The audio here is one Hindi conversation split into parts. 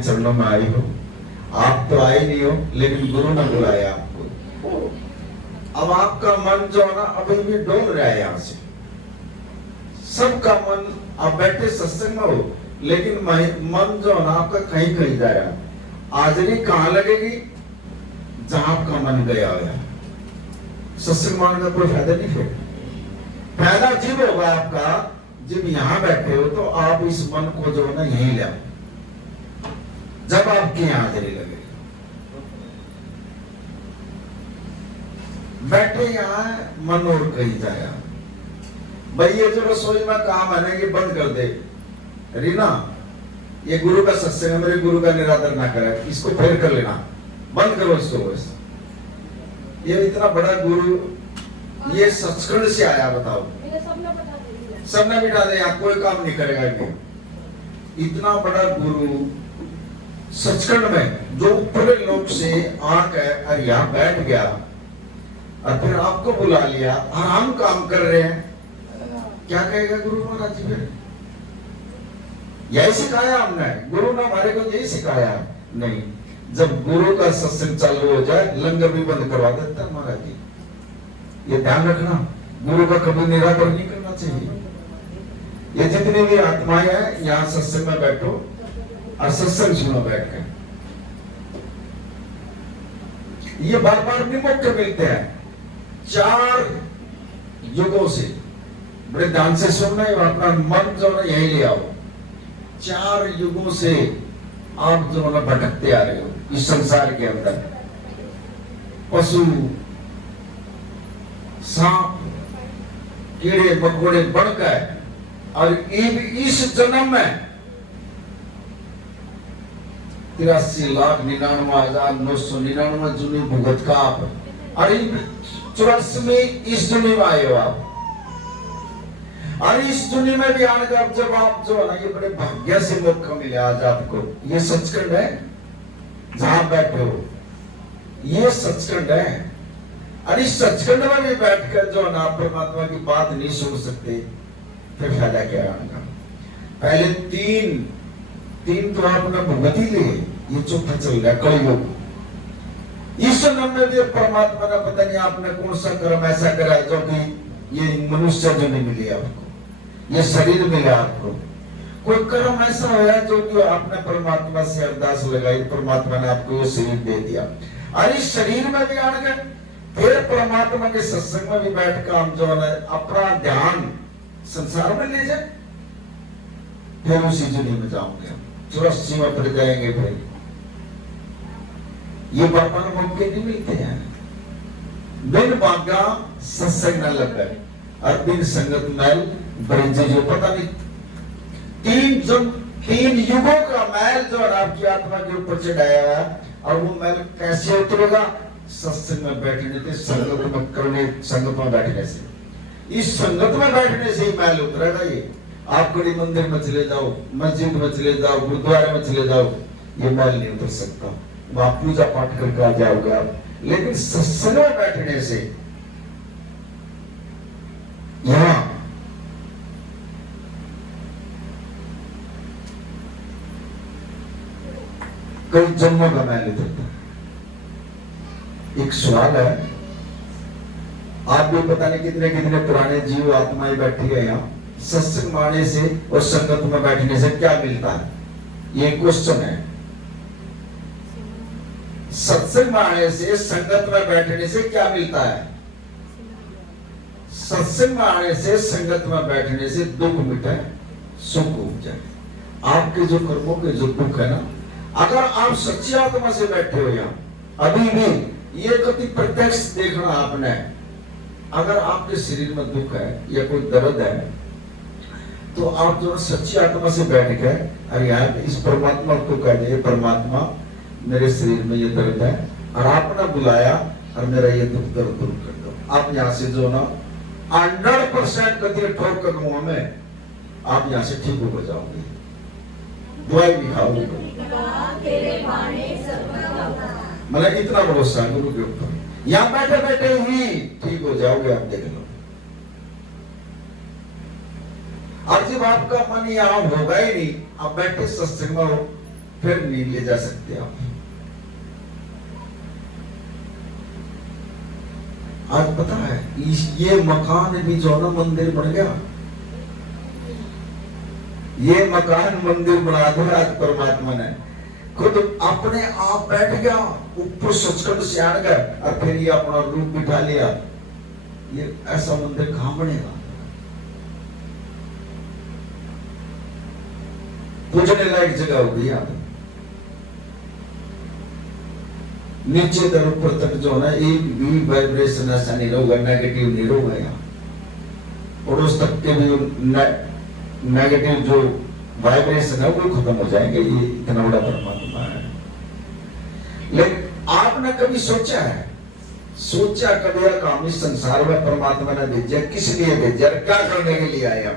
चरणों में आई हो। आप तो आए नहीं हो, लेकिन गुरु ने बुलाया आपको। अब आपका मन जो है ना अभी भी डोल रहा है यहाँ से। सबका मन, आप बैठे सत्संग में हो, लेकिन मन जो है ना आपका कहीं कहीं जा रहा है। हाजरी कहाँ लगेगी? जहां आपका मन गया हुआ। सत्संग मान का कोई फायदा नहीं। फिर फायदा जब होगा आपका जब यहां बैठे हो, तो आप इस मन को जो है ना यहीं ले आओ, जब आपकी यहां हाजरी लगेगी। बैठे यहां मन और कहीं जाएगा। भाई ये जो रसोई में काम है ना, ये बंद कर दे रीना, ये गुरु का सत्संग है, मेरे गुरु का निरादर ना करे, इसको फिर कर लेना, बंद करो इसको। ये इतना बड़ा गुरु, ये सचखंड से आया, बताओ सबने बिठा दे, यहाँ कोई काम नहीं करेगा ये। इतना बड़ा गुरु सचखंड में जो ऊपरे लोक से आकर और यहाँ बैठ गया, और फिर आपको बुला लिया और हम काम कर रहे हैं, क्या कहेगा गुरु महाराज जी? फिर यही सिखाया हमने, गुरु ने हमारे को यही सिखाया। नहीं, जब गुरु का सत्संग चालू हो जाए, लंगर भी बंद करवा देता है महाराज जी। ये ध्यान रखना, गुरु का कभी निरादर नहीं करना चाहिए। ये जितनी भी आत्माएं हैं, यहाँ सत्संग में बैठो और सत्संग सुनो बैठ कर। ये बार बार नहीं मौके मिलते हैं। 4 युगों से बड़े ध्यान से सुनना है, अपना मन जो है यही ले आओ। 4 युगों से आप जो है भटकते आ रहे हो इस संसार के अंदर। पशु, सांप, कीड़े मकोड़े बढ़कर, और इस जन्म में 83,99,999 जुनी भुगत का आप, अरे 84 इस दुनिया में आए हो आप। और इस दुनिया में भी आने का जब आप जो है ना, ये बड़े भाग्य से मौका मिले आज आपको। ये सचखंड है जहां बैठे हो, ये सचखंड है। और इस सचखंड में भी बैठकर जो है ना परमात्मा की बात नहीं सुन सकते, फिर फायदा क्या आने का? पहले तीन तो आपने भुगत ही लिए, ये चौथा चल रहा है कलयुग। इस जन्म में भी परमात्मा का पता नहीं आपने कौन सा कर्म ऐसा करा है जो कि ये मनुष्य जो नहीं मिली आपको, ये शरीर मिला आपको। कोई कर्म ऐसा होया जो कि आपने परमात्मा से अरदास लगाई, परमात्मा ने आपको ये शरीर दे दिया। और इस शरीर में भी आने का फिर परमात्मा के सत्संग में भी बैठ कर हम जो है अपना ध्यान संसार में ले जाए, फिर उसी दुनिया में जाओगे, 84 में पड़ जाएंगे। फिर ये बार मौके नहीं मिलते हैं। बिन भागा सत्संग न लग गए, और बिन संगत मैल ब्रज जो पता नहीं 3 युगों का मैल जो आपकी आत्मा के ऊपर चढ़ाया है, और वो मैल कैसे उतरेगा? सत्संग में बैठने से, संगत में करने, संगत में बैठने से। इस संगत में बैठने से ही मैल उतरेगा। ये आप कड़ी मंदिर में चले जाओ, मस्जिद में चले जाओ, गुरुद्वारे में चले जाओ, ये मैल नहीं उतर सकता। आप पूजा पाठ करके आ जाओगे आप, लेकिन सत्संग में बैठने से यहां कई जन्मों का मैल उतरता है। एक सवाल है, आप भी पता नहीं कितने कितने पुराने जीव आत्माएं बैठी है यहाँ। सत्संग माने से और संगत में बैठने से क्या मिलता है? ये क्वेश्चन है। सत्संग माने से, संगत में बैठने से क्या मिलता है? सत्संग माने से, संगत में बैठने से दुख मिटे, सुख उपजे। आपके जो कर्मों के जो दुख है ना, अगर आप सच्ची आत्मा से बैठे हो यहाँ अभी भी, ये कभी प्रत्यक्ष देखना आपने। अगर आपके शरीर में दुख है या कोई दर्द है, तो आप जो सच्ची आत्मा से बैठ गए, अरे यार इस परमात्मा को कह दे, परमात्मा मेरे शरीर में ये दर्द है, और आपने बुलाया और मेरा ये दुख दर्द दूर कर दो। आप यहाँ से जो ना 100% कभी ठोक कर दूंगा मैं, आप यहाँ से ठीक हो जाओगे। दवाई भी खाओगे, मतलब इतना भरोसा है गुरु के ऊपर। यहाँ बैठे बैठे ही ठीक हो जाओगे, आप देख लो। और जब आपका मन यहाँ होगा ही नहीं, आप बैठे सत्संग में हो, फिर नहीं ले जा सकते आप। आज पता है ये मकान भी जो ना मंदिर बन गया, ये मकान मंदिर बना दिया आज परमात्मा ने, खुद अपने आप बैठ गया ऊपर सचखंड से आड़ गया और फिर ये अपना रूप बिठा लिया। ये ऐसा मंदिर कहां बनेगा? पूजने लायक जगह हो गई आप। नीचे तक ऊपर तक जो है एक भी वाइब्रेशन ऐसा नहीं होगा, नेगेटिव नहीं होगा यहाँ। और उस तक के भी नेगेटिव जो वाइब्रेशन है वो खत्म हो जाएंगे। ये इतना बड़ा परमात्मा है। लेकिन आपने कभी सोचा है, सोचा कभी काम इस संसार में परमात्मा ने भेजा, किस लिए भेजा, क्या करने के लिए आया?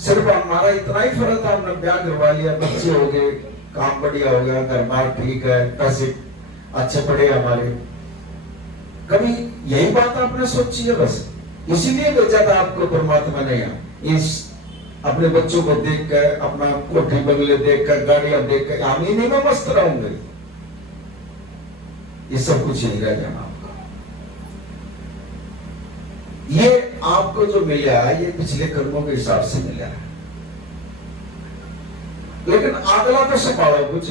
सिर्फ हमारा इतना ही फर्क था, हमने ब्याह करवा लिया, बच्चे हो गए, काम बढ़िया हो गया, घर बार ठीक है, पैसे अच्छे पड़े हमारे। कभी यही बात आपने सोची है? बस इसीलिए भेजा था आपको परमात्मा ने यहाँ। इस अपने बच्चों को देख कर, अपना कोठी बंगले देख कर, गाड़ियां देख कर हम इन्हीं में मस्त रहूंगे, ये सब कुछ यही रह जाना आपका। ये आपको जो मिला है ये पिछले कर्मों के हिसाब से मिला है। लेकिन अगला तो संभालो कुछ,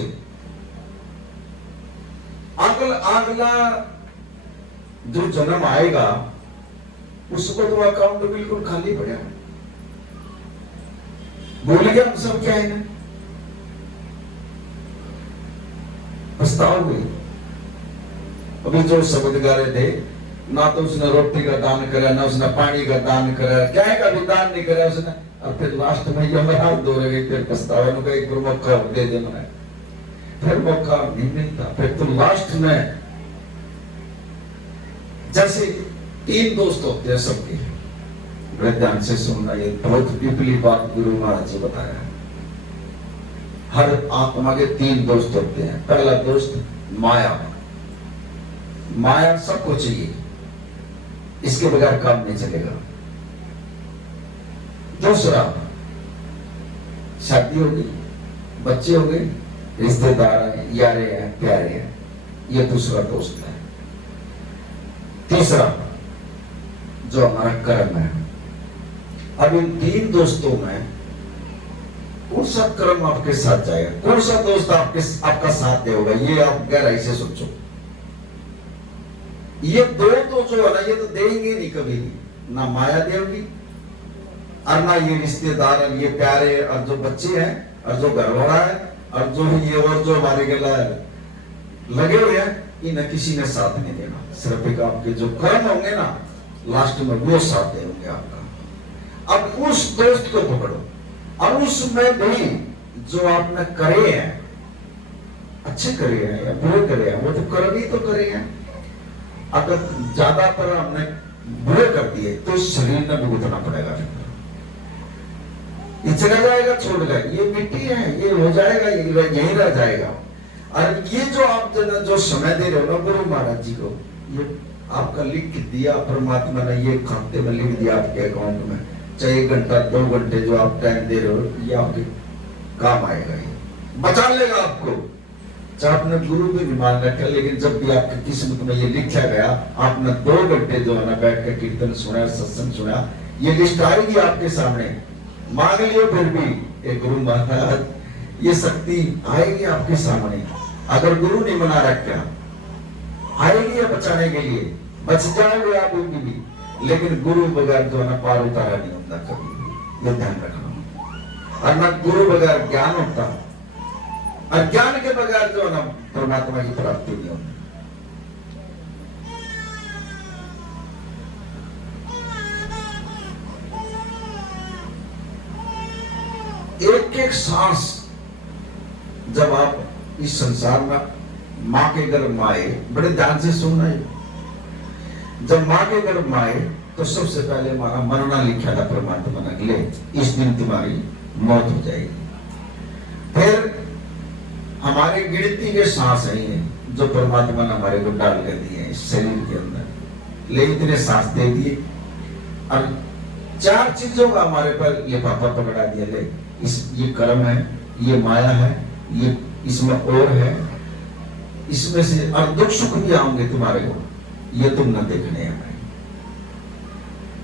अगला जो जन्म आएगा उसको तो अकाउंट बिल्कुल खाली पड़ा है। भूल गया हम सब क्या है ना, पछताओगे। अभी जो शब्द गा रहे थे, ना तो उसने रोटी का दान करा, ना उसने पानी का दान करा, क्या का भी दान नहीं करा उसने। और फिर लास्ट में यमराज दो रहे, फिर पछतावा को एक मौका दे दे मैंने, फिर मौका नहीं मिलता। फिर तो लास्ट में जैसे 3 दोस्त होते हैं सबके, बड़े ध्यान से सुनना, ये बहुत पिपली बात गुरु महाराज जी बताया है। हर आत्मा के 3 दोस्त होते हैं। पहला दोस्त माया, माया सबको चाहिए, इसके बगैर काम नहीं चलेगा। दूसरा शादी हो गई, बच्चे हो गए, रिश्तेदार हैं, यारे हैं, प्यारे हैं, ये दूसरा दोस्त है। तीसरा जो हमारा कर्म है। अब इन 3 दोस्तों में कौन सा कर्म आपके साथ जाएगा, कौन सा दोस्त आपका साथ देगा, ये आप गहराई से सोचो। ये 2 तो जो है ना, ये तो देंगे नहीं कभी भी, ना माया देगी और ना ये रिश्तेदार और ये प्यारे और जो बच्चे हैं और जो घर वाला है और जो ये और जो हमारे गला लगे हुए हैं, इन्हें किसी ने साथ नहीं देना। सिर्फ एक आपके जो कर्म होंगे ना लास्ट में वो साथ देंगे आपका। अब उस दोस्त को पकड़ो और उसमें भी जो आपने करे हैं, अच्छे करे हैं या बुरे करे हैं, वो तो कर्म ही तो करे हैं। अगर ज्यादातर हमने बुरे कर दिए तो शरीर में भुगतना पड़ेगा। ये चला जाएगा, छोड़ गए, ये मिट्टी है, ये हो जाएगा, ये यहीं रह जाएगा। और ये जो आप जो समय दे रहे हो ना गुरु महाराज जी को, ये आपका लिख दिया परमात्मा ने, ये खाते में लिख दिया आपके अकाउंट में, चाहे 1 घंटा 2 घंटे जो आप टाइम दे रहे हो, ये आपके काम आएगा, ये बचा लेगा आपको। चाहे आपने गुरु भी मान रखा, लेकिन जब भी आपकी किस्मत में ये लिखा गया, आपने 2 घंटे जो है ना बैठ कर कीर्तन सुना, सत्संग सुना, ये लिस्ट आएगी आपके सामने। मांग लियो फिर भी ये गुरु महाराज, ये शक्ति आएगी आपके सामने। अगर गुरु नहीं बना रखा, आएगी या बचाने के लिए, बच जाओगे आप उनकी भी, लेकिन गुरु बगैर जो है ना पार उतारा नहीं होता कभी, ये ध्यान रखना। और न गुरु बगैर ज्ञान होता, और ज्ञान के बगैर जो है ना परमात्मा की प्राप्ति नहीं होती। एक एक सांस जब आप इस संसार में मां के गर्भ में आए, बड़े ध्यान से सुनना है, जब मां के गर्भ में आए तो सबसे पहले हमारा मरना लिखा था परमात्मा ने, ले इस दिन तुम्हारी मौत हो जाएगी। फिर हमारे गिनती के सांस हैं जो परमात्मा ने हमारे को डाल कर दिए इस शरीर के अंदर, ले इतने सांस दे दिए और 4 चीजों का हमारे पर लिफाफा पकड़ा दिया, ले इस ये कर्म है, ये माया है, ये इसमें और है, इसमें से और दुख सुख भी आएंगे तुम्हारे को, ये तुम न देखने हैं।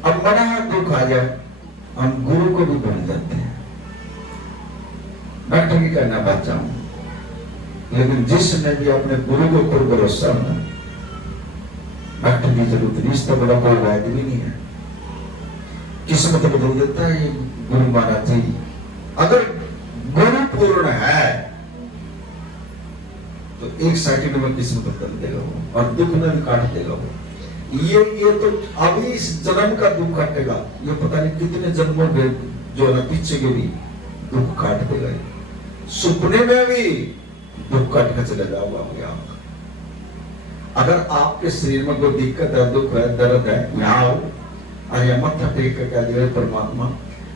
अब बड़ा दुख आ जाए हम गुरु को भी भूल जाते हैं। डॉक्टर की करना बच्चा हूं, लेकिन जिसने भी अपने गुरु के ऊपर भरोसा होना, डॉक्टर की जरूरत नहीं, इससे बड़ा कोई वैद्य भी नहीं है। किस्मत बदल देता है ये गुरु महाराज जी। अगर गुरु पूर्ण है तो एक सेकंड में किस्मत बदल देगा वो, और दुख में भी काट देगा वो। ये तो अभी इस जन्म का दुख काटेगा, ये पता नहीं कितने जन्मों में जो है पीछे के भी दुख काट देगा। सपने में भी दुख काट कर चले जाओगे आप। अगर आपके शरीर में कोई दिक्कत है, दुख है, दर्द है, यहाँ आओ, अरे मत्था टेक कर कह दिया परमात्मा,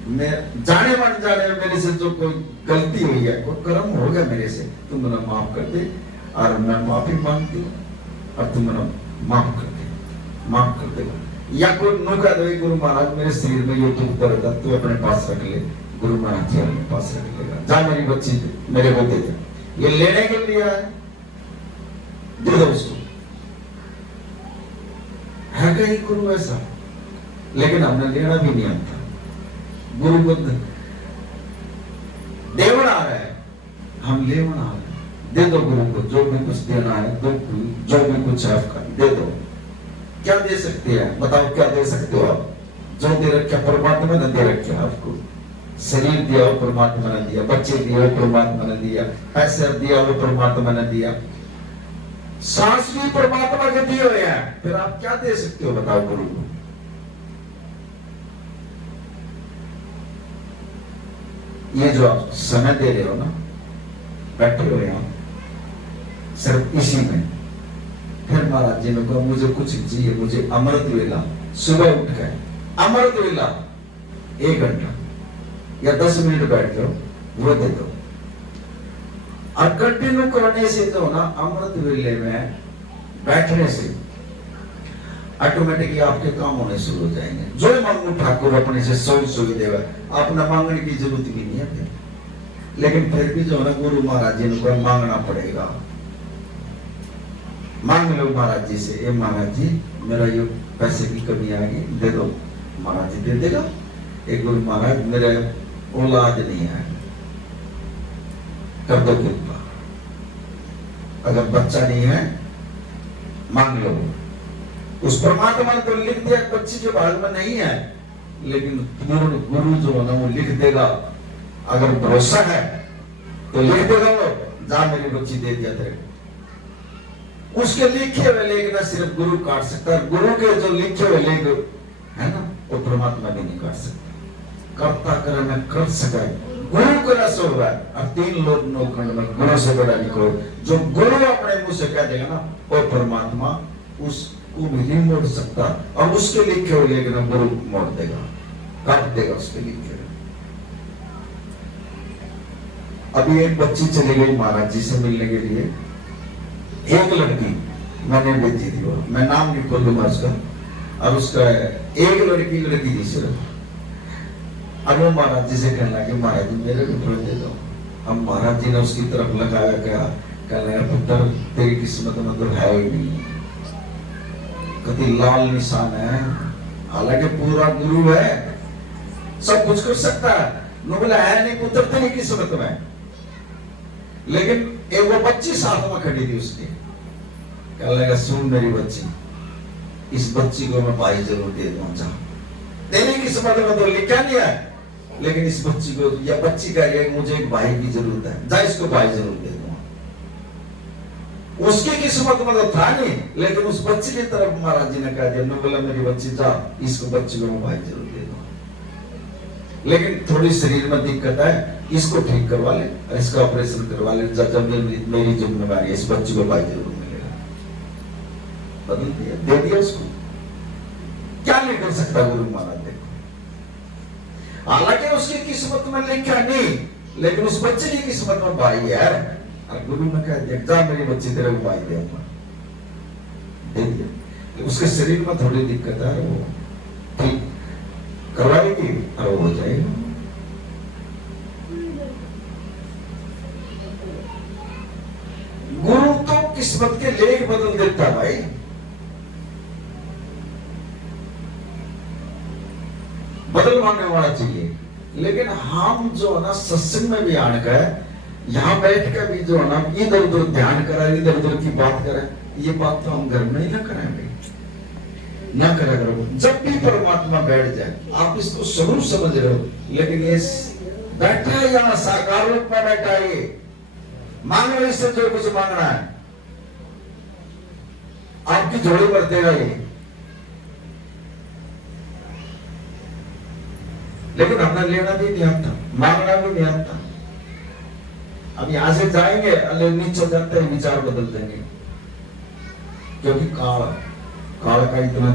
मैं जाने मन जाने मेरे से जो कोई गलती हुई है, कोई कर्म हो गया मेरे से, तुम मेरा माफ कर दे, और मैं माफी मांगती हूँ और तुम मेरा माफ कर दे, माफ कर देगा। या कोई नुका दे, गुरु महाराज मेरे शरीर में ये दुख दर्द है, तू अपने पास रख ले, गुरु महाराज जी अपने पास रख लेगा, जा मेरी बच्ची मेरे को दे दे, ये लेने के लिए है, दे दो उसको। है कहीं गुरु ऐसा? लेकिन हमने लेना भी नहीं आता। गुरु बुद्ध देवण आ रहा है, हम लेवण आ रहे हैं, दे दो गुरु को जो भी कुछ देना है, जो भी कुछ है आपका दे दो। क्या दे सकते हैं बताओ, क्या दे सकते हो आप? जो दे रखा परमात्मा ने दे रखा आपको, शरीर दिया वो परमात्मा ने दिया, बच्चे दिए वो परमात्मा ने दिया, पैसे दिया वो परमात्मा ने दिया, सांस भी परमात्मा के दिए हुए हैं, फिर आप क्या दे सकते हो बताओ गुरु को? ये जो आप समय दे रहे हो ना, बैठे हुए हैं सिर्फ इसी में। फिर महाराज जी ने कहा मुझे कुछ चाहिए, मुझे अमृत वेला, सुबह उठ गए अमृत वेला 1 घंटा या 10 मिनट बैठ जाओ, वो दे दो। और कंटिन्यू करने से तो ना, अमृत वेले में बैठने से ऑटोमेटिकली आपके काम होने शुरू हो जाएंगे। जो मांगो ठाकुर अपने से सोई देगा, अपना मांगने की जरूरत भी नहीं है फिर। लेकिन फिर भी जो है ना, गुरु महाराज जी को मांगना पड़ेगा। मांग लो महाराज जी से, ए महाराज जी मेरा ये पैसे की कमी आ गई, दे दो। महाराज जी दे देगा। एक गुरु महाराज मेरे औलाद नहीं है, कर दो कृपा। अगर बच्चा नहीं है मांग लो। उस परमात्मा ने तो लिख दिया, बच्ची के भाग में नहीं है, लेकिन पूर्ण गुरु जो है ना वो लिख देगा। अगर भरोसा है तो लिख देगा वो, जा मेरी बच्ची दे दिया तेरे को। उसके लिखे हुए लेख ना सिर्फ गुरु काट सकता है, गुरु के जो लिखे हुए लेख है ना वो परमात्मा भी नहीं काट सकता। करता कर मैं कर सका, गुरु को न सो रहा है। और 3 लोग नौखंड में गुरु से बड़ा निकलो। जो गुरु अपने मुंह से कह देगा ना, वो परमात्मा उसको भी नहीं मोड़ सकता, और उसके लिखे हुए लेख ना गुरु मोड़ देगा, काट देगा उसके लिखे। अभी एक बच्ची चली गई महाराज जी से मिलने के लिए, एक लड़की मैंने भेजी थी, वो मैं नाम नहीं खोल दूंगा उसका, और उसका एक लड़की थी सिर्फ। अब वो महाराज जी से कहने लगे महाराज जी मेरे को थोड़ा दे दो। अब महाराज जी ने उसकी तरफ लगाया, क्या कहने लगा पुत्र तेरी किस्मत में तो है ही नहीं, कभी लाल निशान है, हालांकि पूरा गुरु है, सब कुछ कर सकता है, नो बोला है नहीं पुत्र तेरी किस्मत में। लेकिन एक वो बच्ची साथ में खड़ी थी उसके, कहने लगा सुन मेरी बच्ची, इस बच्ची को मैं भाई जरूर दे दूंगा। तेरी किस्मत में तो लिखा नहीं है, लेकिन इस बच्ची को या बच्ची का ये मुझे एक भाई की जरूरत है, जा इसको भाई जरूर दे दूंगा। उसकी किस्मत में तो था नहीं, लेकिन उस बच्ची की तरफ महाराज जी ने कह दिया, बोला मेरी बच्ची जा, इसको बच्ची को मैं भाई जरूर दे दूंगा। लेकिन थोड़ी शरीर में दिक्कत है, इसको ठीक करवा ले, इसका ऑपरेशन करवा ले, जब मेरी जिम्मेदारी है, इस बच्ची को भाई जरूर मिलेगा। बदल दिया, दे दिया उसको। क्या नहीं कर सकता गुरु महाराज? देखो, हालांकि उसकी किस्मत में लिखा नहीं, लेकिन उस बच्चे की किस्मत में भाई है। और गुरु ने कहा देख जा मेरी बच्ची तेरे को भाई दे दिया। उसके शरीर में थोड़ी दिक्कत है, वो ठीक करवाएगी और वो हो जाएगा। किस्मत के लेख बदल देता है भाई। बदलवाने वाला चाहिए। लेकिन हम जो है ना सत्संग में भी आने का है, यहाँ बैठ कर भी जो है ना इधर उधर ध्यान करा, इधर उधर की बात करें, ये बात तो हम घर में ही ना करेंगे, ना करा करो। जब भी परमात्मा बैठ जाए, आप इसको जरूर समझ रहे हो, लेकिन ये बैठा है यहाँ साकार रूप में बैठा है, मांग लो इससे जो कुछ मांगना है, आपकी झोली भर देगा ये। लेकिन हमें लेना भी नहीं आता, मांगना भी नहीं आता। अब यहां से जाएंगे, नीचे जाते हैं विचार बदल देंगे, क्योंकि काल का इतना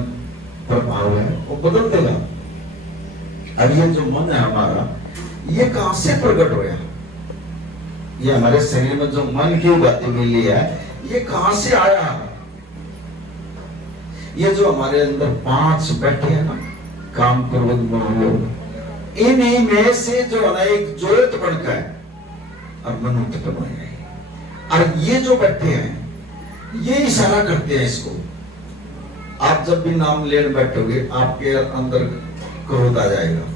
प्रभाव है, वो बदल देगा। अब ये जो मन है हमारा, ये कहां से प्रकट होया? ये हमारे शरीर में जो मन की गति मिली है, ये कहां से आया? ये जो हमारे अंदर 5 बैठे हैं ना, काम, क्रोध, मोह, इन्हीं में से जो है ना एक ज्योत बनकर है और मन उत्पन्न है। और ये जो बैठे हैं, ये इशारा करते हैं इसको। आप जब भी नाम लेने बैठोगे, आपके अंदर क्रोध आ जाएगा,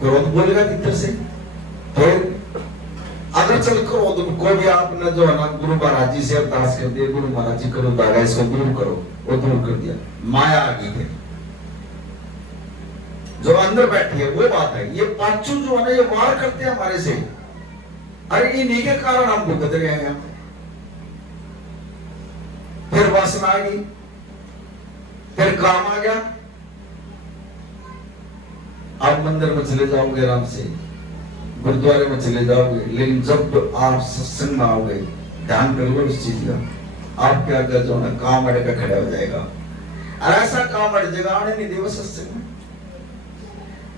क्रोध बोलेगा किधर से? फिर अगर चल क्रोध को भी आपने जो है ना गुरु महाराज जी से अरदास कर दिया, गुरु महाराज जी क्रोध आ गया, इसको दूर करो, वो दूर कर दिया, माया आ गई है जो अंदर बैठी है, वो बात है। ये पांचों जो है ना, ये वार करते हैं हमारे से। अरे इन्हीं के कारण हम भुगत रहे हैं। फिर वासना आ गई, फिर काम आ गया। आप मंदिर में चले जाओगे आराम से, गुरुद्वारे में चले जाओगे, लेकिन जब आप सत्संग में आओगे, ध्यान कर लो इस चीज का, आपके आगे जो है काम अड़ के खड़ा हो जाएगा। ऐसा काम अड़ जाएगा, आने नहीं देगा सत्संग में।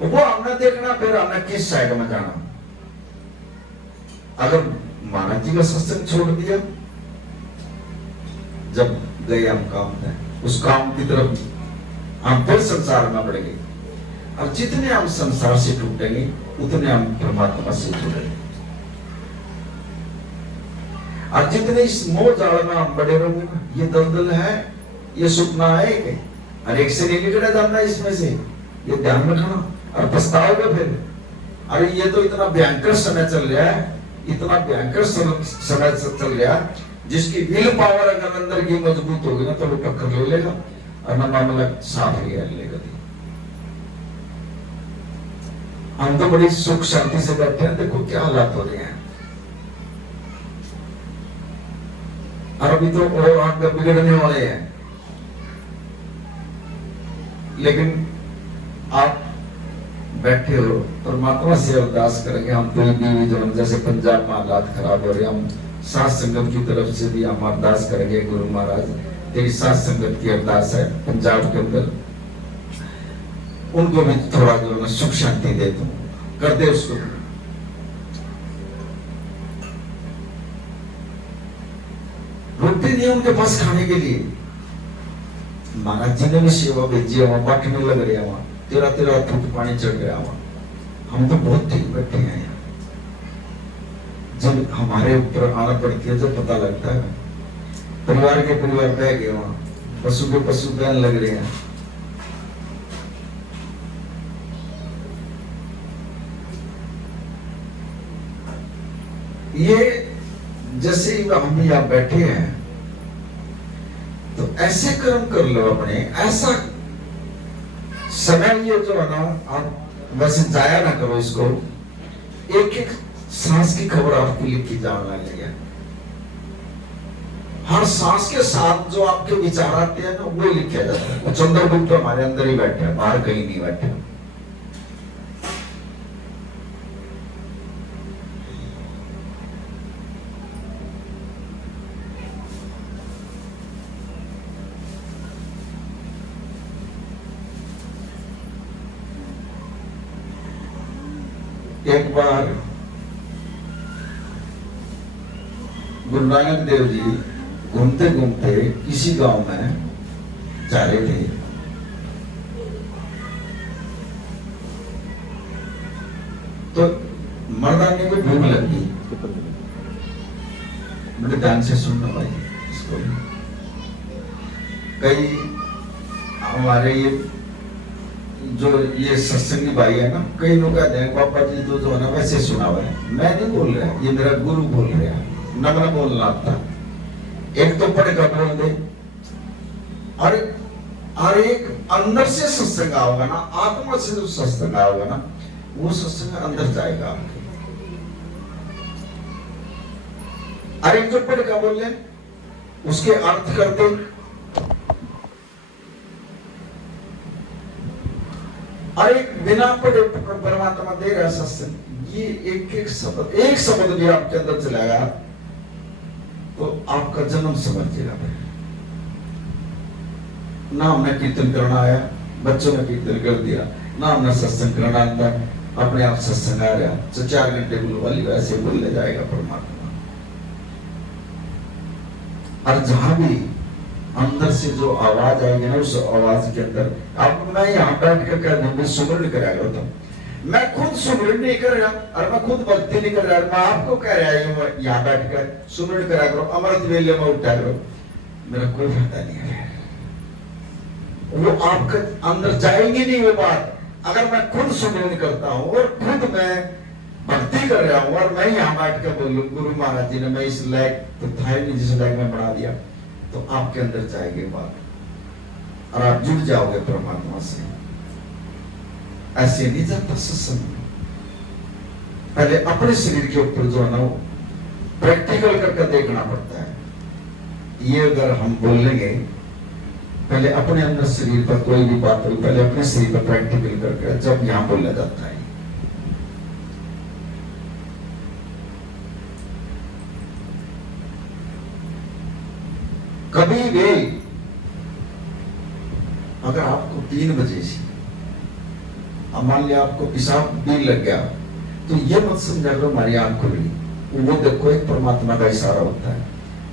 वो हमने देखना, फिर हमने किस साइड में जाना। अगर महाराज जी का सत्संग छोड़ दिया, जब गए हम काम में, उस काम की तरफ हम फिर संसार में बढ़ेंगे। और जितने हम संसार से टूटेंगे, उतने हम परमात्मा से जुड़ेंगे। और जितने इस मोह जाल में हम बड़े रहोगे, ये दलदल है, ये सुपना है, हर एक से नहीं निकला जाना इसमें से, ये ध्यान रखना। और पछताओगे फिर, अरे ये तो इतना भयंकर समय चल रहा है, इतना भयंकर समय चल रहा है, जिसकी विल पावर अगर अंदर की मजबूत होगी ना, तो वो टक्कर ले लेगा और ना मामला साफ ही लेगा। हम तो बड़ी सुख शांति से बैठे हैं, देखो क्या हालात हो रहे हैं। और अभी तो और आगे बिगड़ने वाले हैं। लेकिन आप बैठे हो, परमात्मा से अरदास करेंगे। हम तो भी जो जैसे पंजाब में हालात खराब हो रहे हैं, हम साथ संगत की तरफ से भी हम अरदास करेंगे, गुरु महाराज तेरी साथ संगत की अरदास है पंजाब के अंदर, उनको भी थोड़ा जो सुख शांति दे, तुम कर दे उसको। रोटी नहीं उनके पास खाने के लिए, महाराज जी ने भी सेवा भेजी, वहां बांटने लग रहे हैं, वहां तेरा फुट पानी चढ़ गया वहां। हम तो बहुत ठीक बैठे हैं यहाँ। जब हमारे ऊपर आना पड़ती है, जब पता लगता है, परिवार के परिवार बह गए वहां, पशु के पशु बहन लग रहे हैं। ये जैसे हम यहाँ बैठे हैं, तो ऐसे कर्म कर लो अपने, ऐसा समय ये जो है ना, आप वैसे जाया ना करो इसको। एक एक सांस की खबर आपको लिखी जाने लगी है। हर सांस के साथ जो आपके विचार आते हैं ना, वो लिखा जाता है। चंद्रगुप्त तो हमारे अंदर ही बैठे हैं, बाहर कहीं नहीं बैठे। एक बार गुरु नानक देव जी घूमते घूमते किसी गांव में जा रहे थे। तो मर्दानी को भूख लगी, बड़े ध्यान से सुनना भाई इसको। कई हमारे ये जो ये सत्संगी भाई है ना, कई लोग कहते हैं पापा जी तो जो है ना वैसे सुना हुआ है। मैं नहीं बोल रहा, ये मेरा गुरु बोल रहा है, नम्र बोलना आता। एक तो पढ़ कर बोल दे, और एक अंदर से सत्संग होगा ना, आत्मा से जो सत्संग होगा ना, वो सत्संग अंदर जाएगा आपके। और एक जो पढ़ कर बोल ले, उसके अर्थ कर दे, और एक बिना पढ़े परमात्मा दे रहा सत्संग। ये एक शब्द भी आपके अंदर चलेगा तो आपका जन्म समझ जाएगा। ना हमने कीर्तन करना आया, बच्चों ने कीर्तन कर दिया, ना हमने सत्संग करना आता, अपने आप सत्संग आ रहा, तो 4 घंटे बोलवाली वैसे बोलने जाएगा परमात्मा। और जहां भी अंदर से जो आवाज आएगी ना, उस आवाज के अंदर अब मैं यहाँ बैठ कर कह दूं सुमरण करा करता हूँ। मैं खुद सुमरण नहीं कर रहा और मैं खुद भक्ति नहीं कर रहा, मैं आपको कह रहा हूँ यहाँ बैठ कर सुमरण करा करो, अमृत वेले में उठा करो, मेरा कोई फायदा नहीं है। वो आपके अंदर जाएंगी नहीं वो बात। अगर मैं खुद सुमरण करता हूँ और खुद मैं भक्ति कर रहा हूँ और मैं यहाँ बैठ कर बोलूँ गुरु महाराज जी ने मैं इस लायक तो था ही नहीं जिस लायक में बना दिया, तो आपके अंदर जाएगी बात और आप जुड़ जाओगे परमात्मा से। ऐसे नहीं जाता सत्संग। पहले अपने शरीर के ऊपर जो है ना वो प्रैक्टिकल करके देखना पड़ता है। ये अगर हम बोलेंगे पहले अपने अंदर शरीर पर कोई भी बात हो, पहले अपने शरीर पर प्रैक्टिकल करके जब यहां बोला जाता है। कभी भी अगर आपको 3 बजे से मान लिया आपको पेशाब भी लग गया, तो ये मत समझा करो हमारी आंख खुल गई। वो देखो एक परमात्मा का इशारा होता है।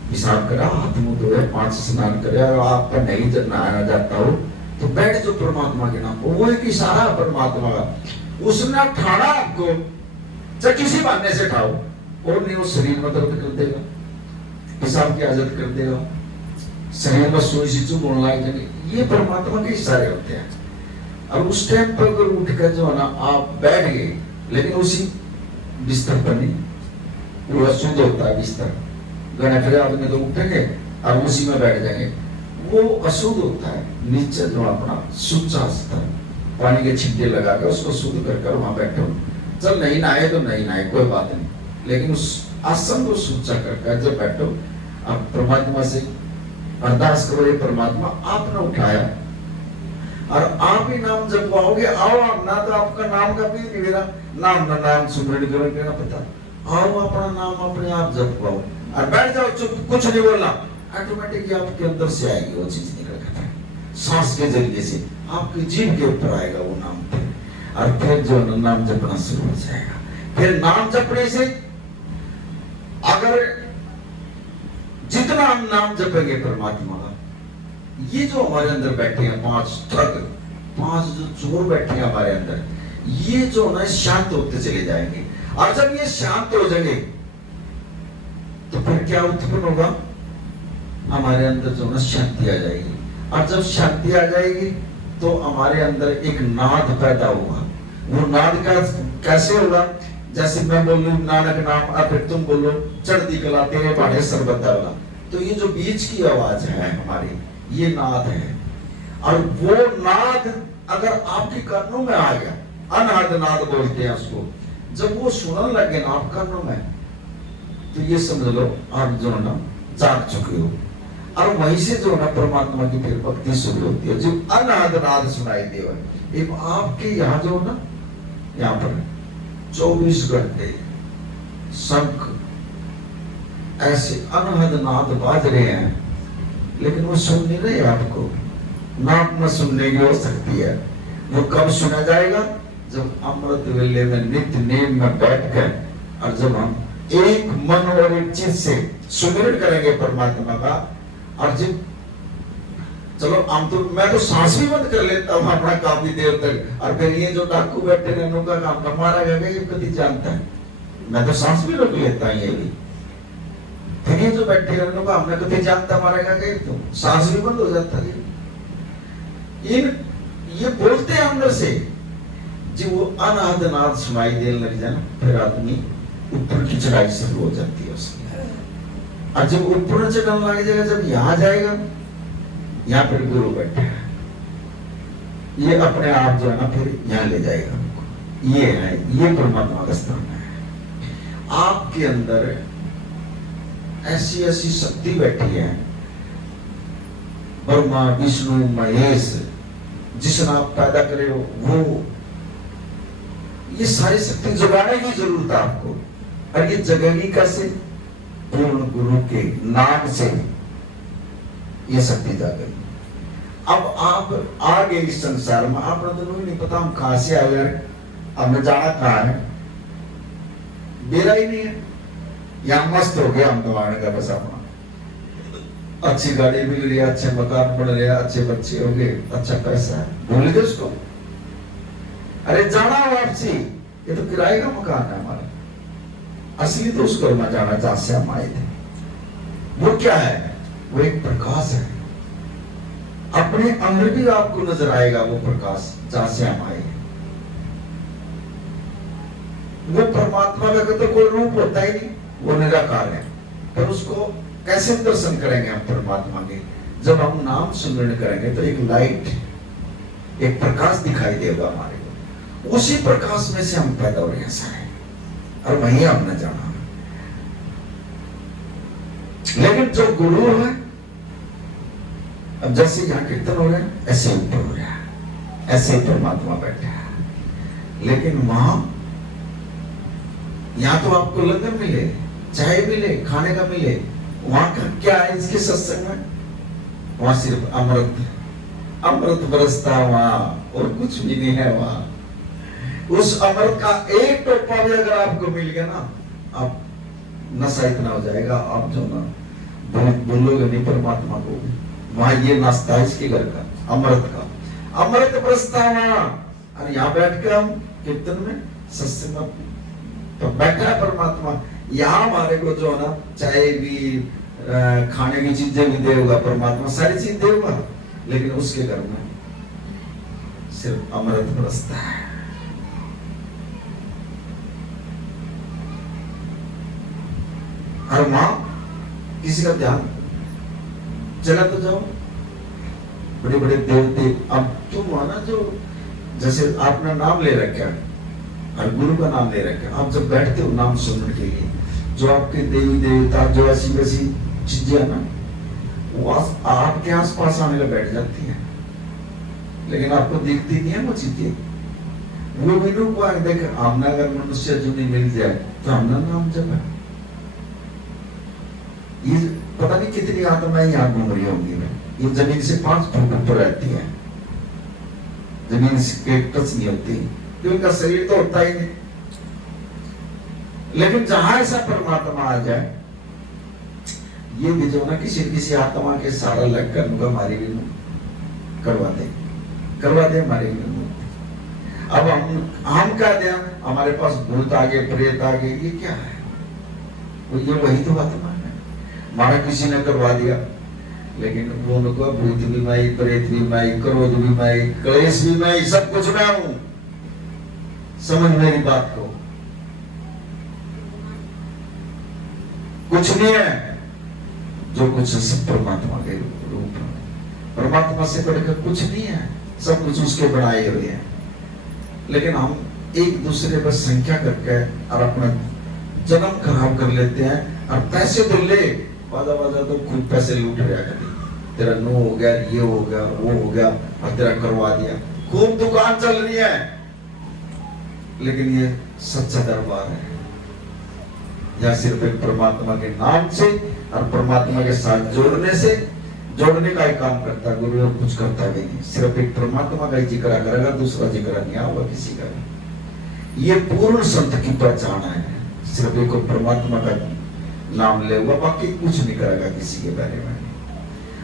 पेशाब करा, हाथ मुंह धोए, 5 स्नान करे और आपका नहीं नहाया जाता हो तो बैठ जो परमात्मा के नाम। वो एक इशारा है परमात्मा का। उसने ठाड़ा आपको, चाहे किसी बहाने से ठाओ, और नहीं वो शरीर में दर्द कर देगा, पेशाब की आदत कर देगा, शरीर में सोई सी चुप होने लगे। ये परमात्मा के इशारे होते हैं। और उस टाइम पर अगर उठ कर जो है ना आप बैठ गए, लेकिन उसी बिस्तर पर नहीं, वो अशुद्ध होता है बिस्तर। गणेश आदमी तो उठेंगे और उसी में बैठ जाएंगे, वो अशुद्ध होता है। नीचे जो अपना सुच्चा स्तर पानी के छिट्टे लगा कर उसको शुद्ध कर वहां बैठो। चल नहीं नहाए तो नहीं नहाए कोई बात नहीं, लेकिन उस आसन को सुच्चा कर जब बैठो, आप परमात्मा से अरदास करो, ये परमात्मा आपने उठाया और आप ही नाम जब पाओगे, आओ ना तो आपका नाम का भी नहीं मेरा नाम ना नाम सुमरण करो क्या पता, आओ अपना नाम अपने आप जब पाओ और बैठ जाओ चुप, कुछ नहीं बोलना, ऑटोमेटिकली आपके अंदर से आएगी वो चीज निकल कर, सांस के जरिए से आपकी जीभ के ऊपर आएगा वो नाम पे, और फिर जो नाम जपना शुरू हो जाएगा। फिर नाम जपने से अगर जितना हम नाम जपेंगे परमात्मा का, ये जो हमारे अंदर बैठे हैं 5 ठग, 5 जो चोर बैठे हैं हमारे अंदर, ये जो ना शांत होते चले जाएंगे। और जब ये शांत हो जाएंगे तो फिर क्या उत्पन्न होगा, हमारे अंदर जो ना शांति आ जाएगी। और जब शांति आ जाएगी तो हमारे अंदर एक नाद पैदा होगा। वो नाद का कैसे होगा, जैसे मैं बोलूं नानक नाम, और फिर तुम बोलो चढ़ती कला तेरे बाढ़े सरबत डाला, तो ये जो बीच की आवाज है हमारी, ये नाद है। और वो नाद अगर आपके कानों में आ गया, अनाद नाद बोलते हैं उसको, जब वो सुनने लगे ना आप कानों में, तो ये समझ लो आप जो ना जाग चुके हो। और वहीं से जो ना परमात्मा की फिर भक्ति शुरू होती है, जो अनाद नाद सुनाई दे। आपके यहाँ जो ना, यहाँ पर 24 घंटे शंख ऐसे अनहद नाद बाज रहे हैं, लेकिन वो सुन नहीं रहे आपको। नाम न सुनने की हो सकती है, वो कब सुना जाएगा, जब अमृत वेले में नित्य नेम में बैठकर, और जब हम एक मन और एक चीज से सुमिरन करेंगे परमात्मा का। और जब चलो हम तो, मैं तो सांस भी बंद कर लेता हूँ अपना काफी देर तक, और फिर ये जो डाकू बैठे हैं उनका काम न मारा गया, ये कभी जानता है, मैं तो सांस भी रोक लेता हूँ ये भी। फिर ये जो बैठे रहने को हमने कभी जानता मारेगा गए तो सांस भी बंद हो जाता है। ये बोलते हैं अंदर से जी, वो अनाद नाद सुनाई देने लग जाए फिर आदमी ऊपर की चढ़ाई शुरू हो जाती है उसकी। और जब ऊपर चढ़ने लग जाएगा, जब यहाँ जाएगा, यहाँ पर गुरु बैठा है, ये अपने आप जो है ना फिर यहाँ ले जाएगा हमको। ये है, ये परमात्मा का स्थान है। आपके अंदर ऐसी ऐसी शक्ति बैठी है, ब्रह्मा विष्णु महेश जिसने आप पैदा करे हो, वो ये सारी शक्ति जगाने की जरूरत है आपको। और ये जगेगी कैसे? पूर्ण गुरु के नाम से ये शक्ति जागेगी। अब आप आ गए इस संसार में, आपने तो नहीं पता हम कहां से आ गए, हमने जाना कहां है, बेरा ही नहीं है। यहाँ मस्त हो गया हम तो आने का, बस अपना अच्छी गाड़ी मिल रही है, अच्छे मकान बन रहे हैं, अच्छे बच्चे हो गए, अच्छा पैसा है, भूल गए उसको। अरे जाना वापसी, ये तो किराए का मकान है हमारा, असली तो उसको मैं जाना जहां से हम आए थे। वो क्या है? वो एक प्रकाश है। अपने अंदर भी आपको नजर आएगा वो प्रकाश जहां से हम आए। वो परमात्मा का तो कोई रूप होता ही नहीं, वो निराकार है। पर उसको कैसे दर्शन करेंगे हम परमात्मा के? जब हम नाम सुमिरन करेंगे तो एक लाइट, एक प्रकाश दिखाई देगा हमारे को, उसी प्रकाश में से हम पैदा हो रहे हैं सारे, और वहीं हमने जाना। लेकिन जो गुरु है, अब जैसे यहाँ कीर्तन हो रहे हैं ऐसे ऊपर हो रहा है, ऐसे परमात्मा बैठा है। लेकिन वहां, यहाँ तो आपको लंगर मिले, चाय मिले, खाने का मिले, वहां का क्या है इसके सत्संग में? वहां सिर्फ अमृत, अमृत बरसता वहां, और कुछ भी नहीं है वहां। उस अमृत का एक टोपा भी अगर आपको मिल गया ना, आप नशा इतना हो जाएगा, आप जो ना बोलोगे नहीं परमात्मा को। वहां ये नाश्ता है इसके घर का, अमृत का, अमृत बरसता वहां। और यहाँ बैठ के हम कीर्तन में सत्संग में तो बैठा है परमात्मा। यहाँ हमारे को जो ना चाय भी, खाने की चीजें भी देगा परमात्मा, सारी चीज देगा, लेकिन उसके घर में सिर्फ अमृत बरसता है। और मां किसी का ध्यान चला तो जाओ, बड़े बड़े देवते, अब तुम माना जो जैसे आपने नाम ले रखा है और गुरु का नाम ले रखा है, आप जब बैठते हो नाम सुनने के लिए, जो आपके देवी देवता जो ऐसी वैसी चीजें है ना, वो आपके आस पास आने लग बैठ जाती है, लेकिन आपको दिखती नहीं है वो चीजें। वो बिनु को देख, हमने अगर मनुष्य जो नहीं मिल जाए तो हमने नाम जपा। ये पता नहीं कितनी आत्माएं यहाँ घूम रही होंगी, ये जमीन से 5 फुट ऊपर रहती है, जमीन से टच नहीं होती, क्योंकि उनका शरीर तो होता ही नहीं। लेकिन जहां ऐसा परमात्मा आ जाए, ये भी जो ना किसी आत्मा के सारा लग कर उनका हमारी भी करवा दे हमारे भी। अब हम क्या दें, हमारे पास भूत आ गए, प्रेत आ गए, ये क्या है? ये वही तो आत्मा है, हमारा किसी ने करवा दिया। लेकिन वो उनको भूत भी मैं, प्रेत भी मैं, क्रोध भी मैं, क्लेश भी मैं, सब कुछ मैं हूं। समझ मेरी बात को, कुछ नहीं है, जो कुछ सब परमात्मा के रूप है। परमात्मा से बढ़कर कुछ नहीं है, सब कुछ उसके बनाए हुए हैं। लेकिन हम एक दूसरे पर संख्या करके और अपना जन्म खराब कर लेते हैं। और पैसे तो ले, बाजा तो खूब पैसे लूट रहा है, तेरा नो हो गया, ये हो गया, वो हो गया, और तेरा करवा दिया, खूब दुकान चल रही है। लेकिन ये सच्चा दरबार है, या सिर्फ एक परमात्मा के नाम से और परमात्मा के साथ जोड़ने का ही काम करता है गुरु, और कुछ करता भी नहीं। सिर्फ एक परमात्मा का ही जिक्र करेगा, दूसरा जिक्र नहीं होगा किसी का। ये पूर्ण संत की पहचान है, सिर्फ एक परमात्मा का नाम लेगा, बाकी कुछ नहीं करेगा किसी के बारे में।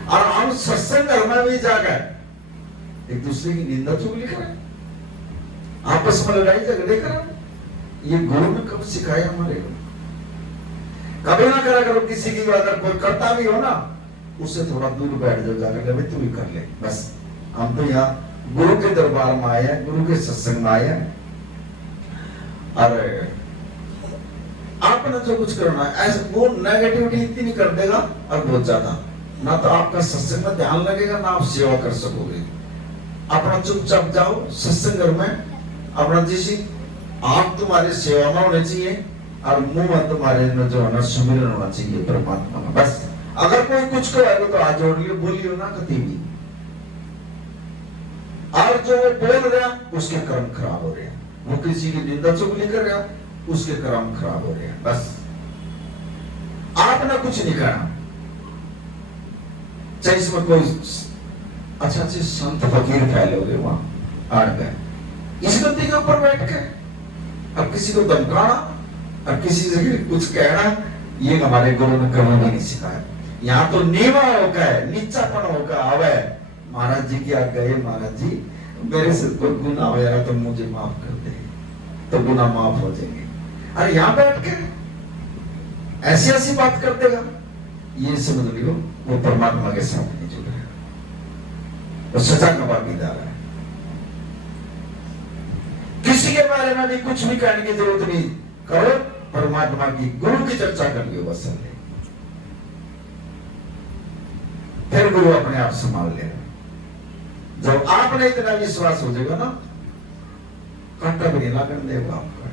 और हम सत्संग में भी जाकर एक दूसरे की निंदा चुगली करें, आपस में लड़ाई झगड़े करें, ये गुरु ने कब सिखाया हमारे को? कभी ना करा करो किसी की, अगर कोई करता भी हो ना उससे थोड़ा दूर बैठ जाओ जाकर, भाई तू भी कर ले बस। हम तो यहाँ गुरु के दरबार में आए हैं, गुरु के सत्संग में आए हैं, और आपने जो कुछ करना है ऐसे वो नेगेटिविटी इतनी नहीं कर देगा और बहुत ज्यादा, ना तो आपका सत्संग में ध्यान लगेगा ना आप सेवा कर सकोगे। अपना चुपचाप जाओ सत्संग घर में, अपना जिसी आप तुम्हारी सेवा में होने चाहिए और मुंह में तुम्हारे जो है ना सुमिरन होना चाहिए परमात्मा का, बस। अगर कोई कुछ करेगा तो हाथ जोड़ लियो, बोलियो ना कभी भी, और जो वो बोल रहा उसके कर्म खराब हो रहे हैं, वो किसी की निंदा चुगली कर रहा उसके कर्म खराब हो रहे हैं, बस। आपने कुछ नहीं करना, चाहे इसमें कोई अच्छा अच्छे संत फकीर फैलोगे वहां आड़ गए इस गद्दी के ऊपर बैठ के, अब किसी को धमकाना और किसी से कुछ कहना, ये हमारे गुरु ने कभी भी नहीं सिखाया। यहाँ तो नीवा होगा है, नीचापन होगा, अवे महाराज जी की आज्ञा है, महाराज जी मेरे से कोई गुनाह हो यार तो मुझे माफ कर दे, तो गुनाह माफ हो जाएंगे। अरे यहाँ बैठ के ऐसी ऐसी बात कर देगा, ये समझ लियो वो परमात्मा के साथ नहीं जुड़ रहा, वो सजा का भागीदार है। किसी के बारे में भी कुछ भी कहने की जरूरत नहीं, करो परमात्मा की गुरु की चर्चा कर लियो बस। फिर गुरु अपने आप संभाल लेगा। जब आपने इतना विश्वास हो जाएगा ना, कांटा भी नहीं लगने देगा आपका,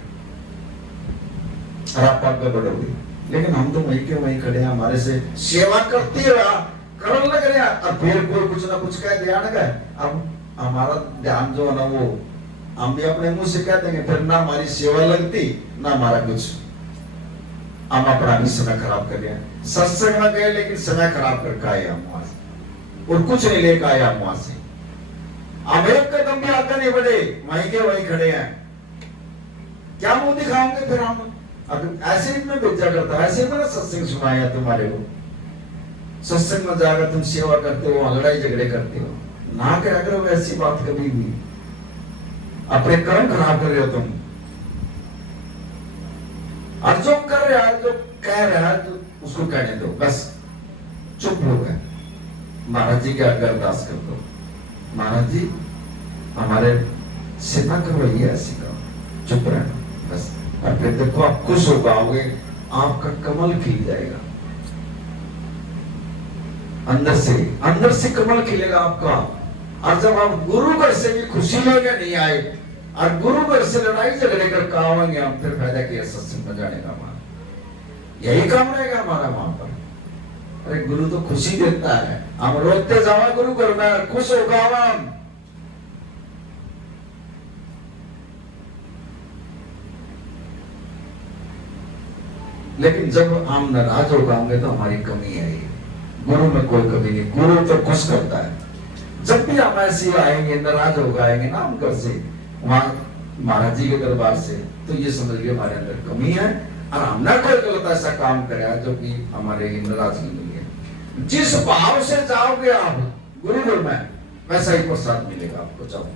और आप आगे बढ़ोगे। लेकिन हम तो वहीं के वहीं खड़े हैं, हमारे से सेवा करती है करने लग रहे हैं, और फिर कोई कुछ ना कुछ कह ध्यान गए, अब हमारा ध्यान जो है ना वो हम भी अपने मुंह से कह देंगे, फिर ना हमारी सेवा लगती ना हमारा कुछ, हम अपना भी समय खराब कर रहे हैं। सत्संग में गए लेकिन समय खराब करके आए हम वहां से, और कुछ नहीं लेकर आए हम वहां से। हम एक कदम भी आगे नहीं बढ़े, वहीं के वहीं खड़े हैं, क्या मुंह दिखाओगे फिर हम? अब ऐसे ही मैं भेजा करता, ऐसे ही मैंने सत्संग सुनाया तुम्हारे को। सत्संग में जाकर तुम सेवा करते हो, लड़ाई झगड़े करते हो, ना क्या करो ऐसी बात कभी भी, अपने कर्म खराब कर रहे हो तुम। और जो कर रहा है, जो कह रहा है, तो उसको कहने दो बस, चुप हो गए। महाराज जी के अरदास कर दो, महाराज जी हमारे से ना करवाइए ऐसी करो, चुप रहना बस। और फिर देखो आप खुश हो पाओगे, आपका कमल खिल जाएगा अंदर से कमल खिलेगा आपका। और जब आप गुरु घर से भी खुशी लेके नहीं आए और गुरु घर से लड़ाई झगड़े कर आएंगे, हम फिर फायदा किया सत्संग में जाने का? हमारा यही काम रहेगा हमारा वहां पर। अरे गुरु तो खुशी देता है, हम रोते जावा गुरु घर में, खुश होगा हम। लेकिन जब हम नाराज हो जाएंगे तो हमारी कमी है। गुरु में कोई कमी नहीं, गुरु तो खुश करता है। जब भी हम ऐसे आएंगे, नाराज हो जाएंगे ना हम घर से, वहां महाराज जी के दरबार से, तो ये समझ लिया हमारे अंदर कमी है और हमने कोई गलत ऐसा काम कराया जो कि हमारे नाराजगी मिली है। जिस भाव से जाओगे आप गुरु घर में, वैसा ही प्रसाद मिलेगा आपको। जाओ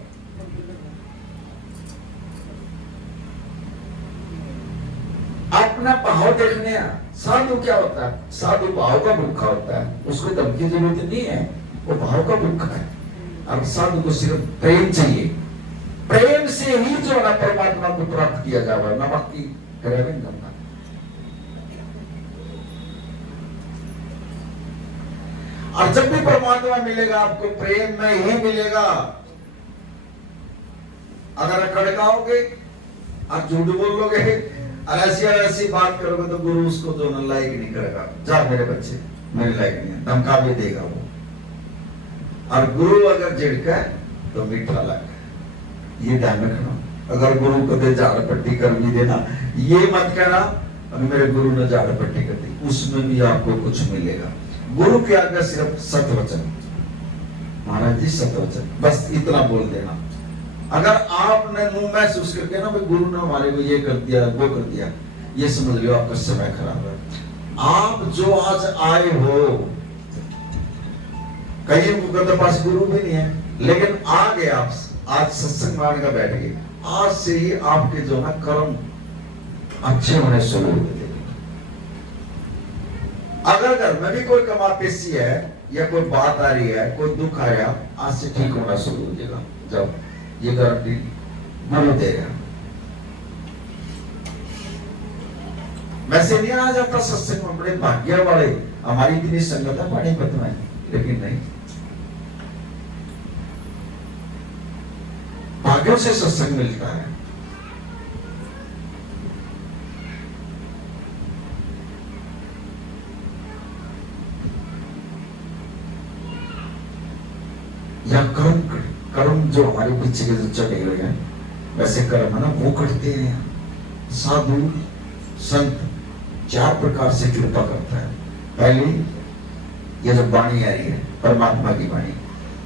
अपना भाव देखने। साधु क्या होता है? साधु भाव का भूखा होता है, उसको धन की जरूरत नहीं है, वो भाव का भूखा है। अब साधु को सिर्फ प्रेम चाहिए, प्रेम से ही जो है परमात्मा को प्राप्त किया जाएगा, ना बाकी करेगा नहीं। और जब भी परमात्मा मिलेगा आपको प्रेम में ही मिलेगा। अगर खड़काओगे आप झूठ बोलोगे और ऐसी बात करोगे तो गुरु उसको जो न लायक नहीं करेगा। जा मेरे बच्चे मेरे लायक नहीं है, धमका भी देगा वो। और गुरु अगर झिड़का तो मीठा लगे, ये ध्यान रखना। अगर गुरु को दे झाड़ पट्टी कर भी देना, ये मत कहना अगर मेरे गुरु ने झाड़ पट्टी कर दी, उसमें भी आपको कुछ मिलेगा। गुरु के आगे सिर्फ सत्य वचन, महाराज जी सत्य वचन, बस इतना बोल देना। अगर आपने मुंह महसूस करके ना भाई गुरु ने हमारे को ये कर दिया वो कर दिया, ये समझ लो आपका समय खराब है। आप जो आज आए हो, कई के पास गुरु भी नहीं है, लेकिन आ गए आप आज सत्संग मान का बैठ गए, आज से ही आपके जो ना कर्म अच्छे होने शुरू हो गए। अगर घर में भी कोई कमा पेशी है या कोई बात आ रही है, कोई दुख आया, आज से ठीक होना शुरू हो जाएगा। जब ये गारंटी गुरु देगा। वैसे नहीं आ जाता सत्संग में, बड़े भाग्य वाले, हमारी इतनी संगत है पानीपत में, लेकिन नहीं, भाग्यों से सत्संग मिलता है। या कर्म, कर्म जो हमारे पीछे के जो चले हुए हैं, वैसे कर्म है ना, वो करते हैं। साधु संत 4 प्रकार से कृपा करता है। पहली, ये जो वाणी आ रही है परमात्मा की वाणी,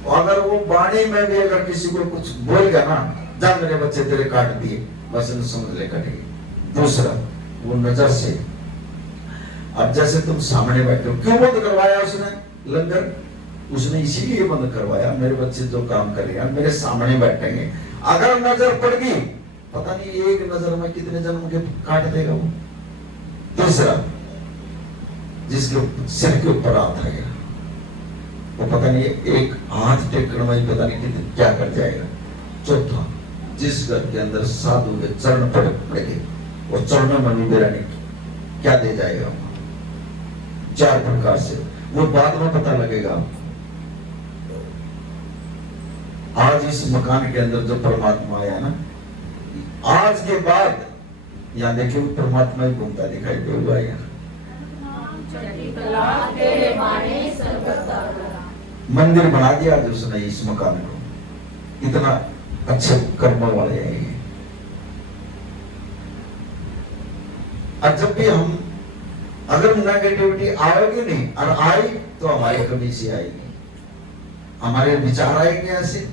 और अगर वो वाणी में भी अगर किसी को कुछ बोल गया ना, जा मेरे बच्चे तेरे काट दिए, बस समझ ले कटेगी। दूसरा, वो नजर से, अब जैसे तुम सामने बैठे हो, क्यों बंद करवाया उसने लंगर? उसने इसीलिए बंद करवाया, मेरे बच्चे जो काम कर रहे हैं मेरे सामने बैठेंगे, अगर नजर पड़ गई, पता नहीं एक नजर में कितने जन्म के काट देगा वो। तीसरा, जिसके सिर के ऊपर हाथ आ गया, वो पता नहीं एक हाथ टेकने में पता नहीं कितने क्या कर जाएगा। चौथा, जिस घर के अंदर साधु के चरण पड़ेंगे, वो चरणों में भी मेरा नहीं क्या दे जाएगा। 4 प्रकार से वो बाद में पता लगेगा। आज इस मकान के अंदर जो परमात्मा आया ना, आज के बाद यहाँ देखिए वो परमात्मा ही घूमता दिखाई दे हुआ है। मंदिर बना दिया आज उसने इस मकान को, इतना अच्छे कर्मों वाले हैं ये। और जब भी हम अगर नेगेटिविटी आएगी नहीं, और आई तो हमारी कमी से आएगी, हमारे विचार आएंगे ऐसे,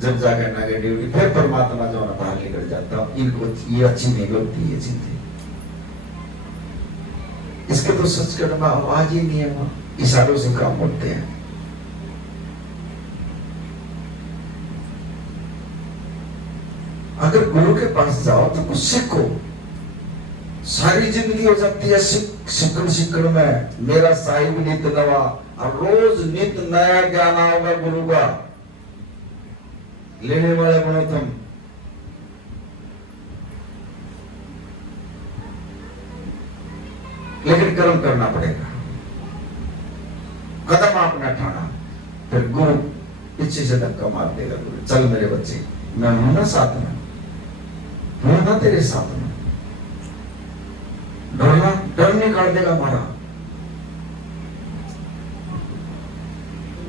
जब जाकर नेगेटिविटी, फिर परमात्मा जो है बाहर निकल जाता है। इनको ये अच्छी नहीं लगती ये चीजें, इसके तो सच करने में आवाज ही नहीं है, इशारों से काम होते हैं। अगर गुरु के पास जाओ तो कुछ सीखो, सारी जिंदगी हो जाती है सिक्कड़ में। मेरा साहिब नित नवा, और रोज नित नया ज्ञान आओगा गुरु का, लेने वाले बनो तुम। लेकिन कर्म करना पड़ेगा, कदम आपने उठाना, फिर गुरु पीछे से धक्का मार देगा, गुरु चल मेरे बच्चे, मैं हूं ना साथ में, हूं ना तेरे साथ में। डरना, डर निकाल देगा हमारा,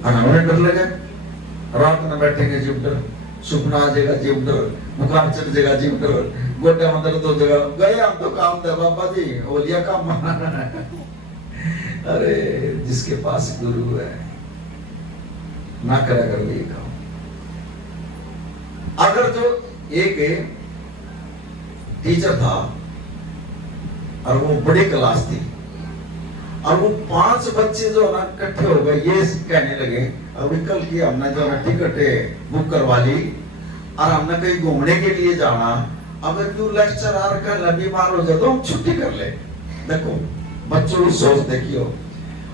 और हमें डर लगे, रात में बैठेंगे जीव डर, सुपना आ जाएगा जीव डर, बुखार चढ़ जाएगा जीव डर, गोटे में दर्द हो जाएगा, गए हम तो काम दे बाबा जी, ओलिया काम। अरे जिसके पास गुरु है ना करा कर ये काम। अगर जो एक टीचर था और वो बड़ी क्लास थी, और वो 5 बच्चे जो ना इकट्ठे हो गए, ये कहने लगे अभी कल की हमने जो ना टिकट बुक करवा ली और हमने कहीं घूमने के लिए जाना, अगर क्यों लेक्चरर का बीमार हो जाए तो हम छुट्टी कर ले। देखो बच्चों की सोच देखियो।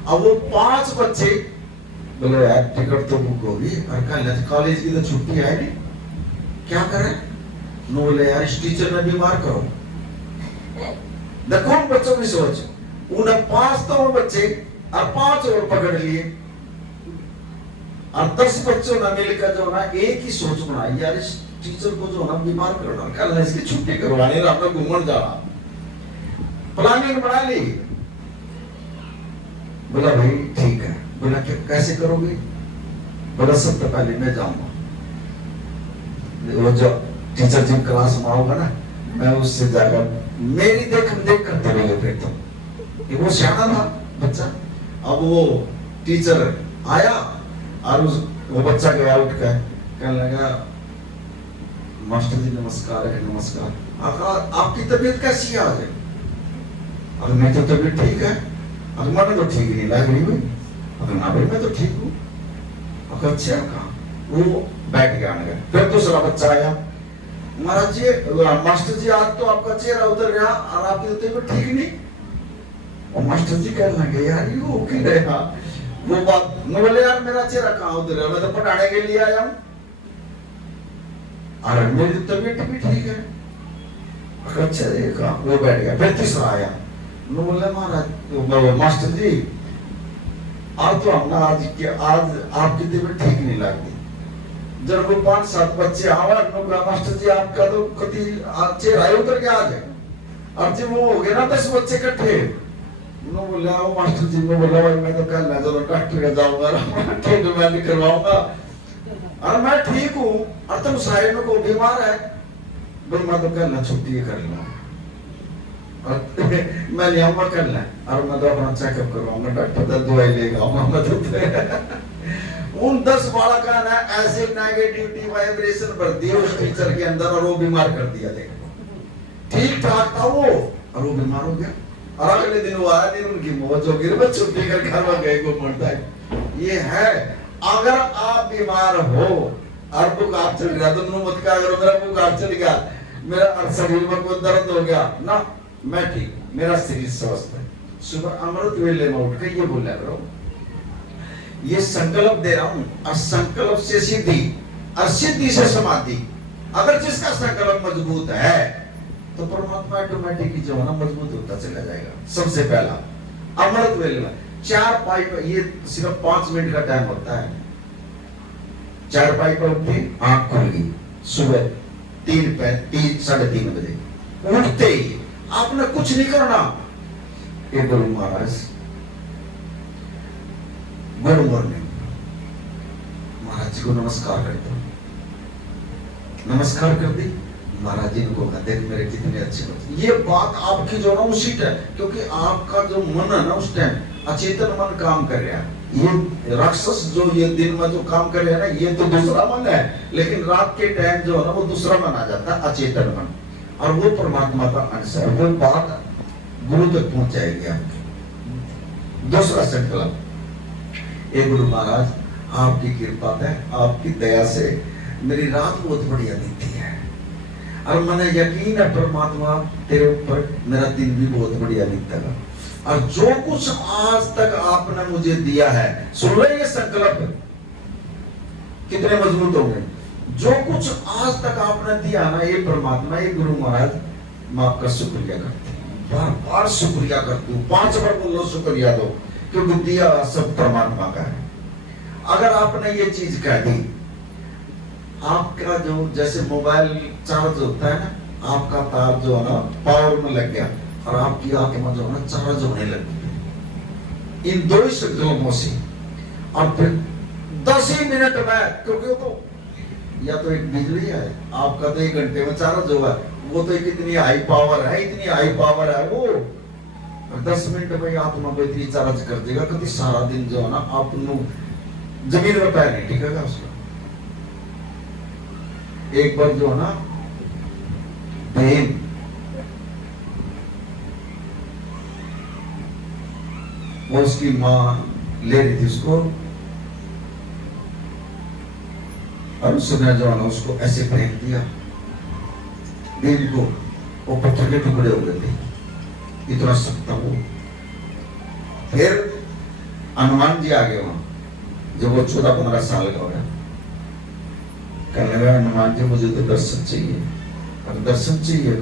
अब वो 5 बच्चे बोले यार टिकट तो बुक होगी और कल कॉलेज की तो छुट्टी है नहीं, क्या करें? नो बोले यार इस टीचर ने बीमार करो। देखो बच्चों की सोच, उन्हें 5 तो वो बच्चे और 5 और पकड़ लिए, और 10 बच्चों ने मिलकर जो ना एक ही सोच बनाई, यार इस टीचर को जो ना बीमार करना, कल इसकी छुट्टी करवानी, आपने घूमने जाना, प्लानिंग बना ली। बोला भाई ठीक है। बोला कैसे करोगे? बोला सबसे पहले मैं जाऊंगा, वो जो टीचर जिन क्लास में आओगा ना, मैं उससे जाकर मेरी देख करते रहोगे। फिर तो वो सियाना था बच्चा। अब वो टीचर आया और वो बच्चा गया उठ कर कहने लगा मास्टर जी नमस्कार है। नमस्कार। आपकी तबीयत कैसी है आज? अगर मैं तो तबीयत ठीक है। अगर मैंने तो ठीक नहीं लग रही हुई। अगर ना भाई मैं तो ठीक हूँ। अगर अच्छा कहा वो बैठ गया। फिर दूसरा बच्चा आया, महाराज जी मास्टर जी आज तो आपका चेहरा उधर गया और आपकी तो तबीयत ठीक नहीं। और मास्टर जी कहने लगे यार ये हो क्यों रहा, वो बात मैं बोले यार मेरा चेहरा कहाँ उधर है, मैं तो पढ़ाने के लिए आया हूँ और मेरी तबीयत भी ठीक है। अच्छा देखा वो बैठ गया, फिर तीसरा आया, मैं बोले महाराज मास्टर जी आज तो हमने आज आपकी तबीयत ठीक नहीं लगती। जब वो 5-7 बच्चे आवा मास्टर जी आपका तो कति चेहरा उतर के आ गया, अब जब वो हो गया ना 10 बच्चे इकट्ठे, मैं बोला मास्टर जी, मैं बोला भाई मैं तो कल ना चलो डॉक्टर के जाऊंगा ट्रीटमेंट नहीं करवाऊंगा और मैं ठीक हूँ और तुम सारे में को बीमार है भाई, मैं तो कल ना छुट्टी कर लूंगा और मैं ले आऊंगा कल ना और मैं तो अपना चेकअप करवाऊंगा, डॉक्टर तो दवाई लेगा मैं तो उन 10 बालक का ना ऐसे नेगेटिविटी वाइब्रेशन भर दिया उस टीचर के अंदर और वो बीमार कर दिया। ठीक ठाक था वो और वो बीमार हो गया और अगले दिन वो आया दिन उनकी मौत हो गई, बस छुट्टी कर घर में गए को मरता है। ये है अगर आप बीमार हो और बुखार चढ़ गया तो मत क्या करो, मेरा बुखार चढ़ गया, मेरा शरीर में कोई दर्द हो गया ना, मैं ठीक, मेरा शरीर स्वस्थ है। सुबह अमृत वेले में उठ के ये बोला करो, ये संकल्प दे रहा हूं और संकल्प से सिद्धि और सिद्धि से समाधि। अगर जिसका संकल्प मजबूत है तो परमात्मा ऑटोमेटिकली जो है ना मजबूत होता चला जाएगा। सबसे पहला अमृत वेले में 4 पाइप, ये सिर्फ 5 मिनट का टाइम होता है। 4 पाइप उठे, आंख खुल गई, सुबह 3-3:30 बजे उठते ही आपने कुछ नहीं करना, ये गुरु महाराज गुड मॉर्निंग, महाराज जी को नमस्कार करते, नमस्कार कर दी, महाराज जी को देख मेरे कितने अच्छे बच्चे। ये बात आपकी जो ना उसी टाइम, क्योंकि आपका जो मन है ना उस टाइम अचेतन मन काम कर रहा है। ये राक्षस जो ये दिन में जो काम कर रहे हैं ना ये तो दूसरा मन है, लेकिन रात के टाइम जो है ना वो दूसरा मन आ जाता है, अचेतन मन, और वो परमात्मा का अंश है। वो बात गुरु तक पहुंच जाएगी आपकी। दूसरा संकल्प, ये गुरु महाराज आपकी कृपा है, आपकी दया से मेरी रात बहुत बढ़िया बीती है और मैंने यकीन है परमात्मा तेरे ऊपर मेरा दिन भी बहुत बढ़िया बीतेगा। और जो कुछ आज तक आपने मुझे दिया है, सुन रहे ये संकल्प कितने मजबूत हो गए, जो कुछ आज तक आपने दिया ना ये परमात्मा, ये गुरु महाराज मैं आपका शुक्रिया करती हूँ, बार बार शुक्रिया करती हूँ, 5 बार बोलो शुक्रिया दो, क्योंकि दिया सब परमात्मा का है। अगर आपने ये चीज कह दी, आपका जो जैसे मोबाइल चार्ज होता है ना, आपका तार जो है ना पावर में लग गया और आपकी आत्मा जो है ना चार्ज होने लगी इन 2 संकल्पों से। और फिर 10 ही मिनट में, क्योंकि वो तो या तो एक बिजली है आपका तो 1 घंटे में चार्ज होगा, वो तो इतनी हाई पावर है, इतनी हाई पावर है वो 10 मिनट में आत्मा को इतनी चार्ज कर देगा कि सारा दिन जो है ना आप जमीन में पैर नहीं टिकेगा उसका। एक बार जो है ना बहन वो उसकी माँ ले रही थी उसको और उसने जो है ना उसको ऐसे फेंक दिया, बहन को वो पत्थर के टुकड़े हो गए थे, इतना सख्त वो। फिर हनुमान जी आ गए वहां, जब वो 14-15 साल का हो गया, कहने लगा हनुमान जी मुझे तो दर्शन चाहिए, और दर्शन चाहिए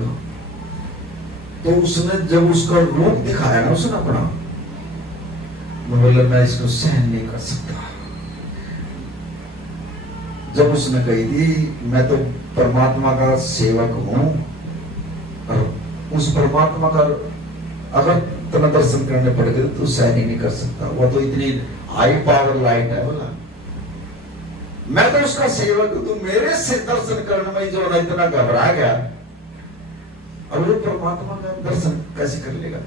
तो उसने जब उसका रूप दिखाया ना उसने अपना, मैं बोला मैं इसको सहन नहीं कर सकता। जब उसने कही थी मैं तो परमात्मा का सेवक हूं और उस परमात्मा का अगर तुम्हें दर्शन करने पड़ गए तो सहन ही नहीं कर सकता, वो तो इतनी हाई पावर लाइट है। बोला मैं तो उसका सेवक हूं, तो मेरे से दर्शन करने में जो ना इतना घबरा गया, और वो परमात्मा का दर्शन कैसे कर लेगा।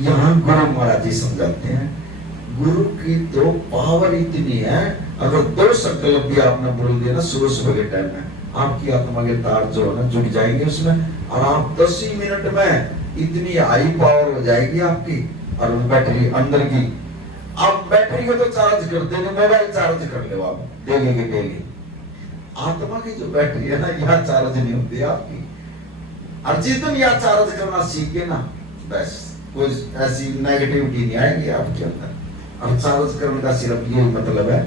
यहाँ गुरु महाराज जी समझाते हैं, गुरु की तो पावर इतनी है, अगर 2 संकल्प भी आपने बोल दिया ना सुबह के टाइम में, आपकी आत्मा के तार जो है ना जुड़ जाएंगे उसमें, और आप 10 ही मिनट में इतनी हाई पावर हो जाएगी आपकी। और बैटरी अंदर की, आप बैटरी को तो चार्ज कर देंगे, मोबाइल चार्ज कर लो आप डेली के डेली, आत्मा की जो बैटरी है ना यहाँ चार्ज नहीं होती आपकी। और जितनी दुनिया चार्ज करना सीखे ना, बस कोई ऐसी नेगेटिविटी नहीं आएगी आपके अंदर। और चार्ज करने का सिर्फ यही मतलब है,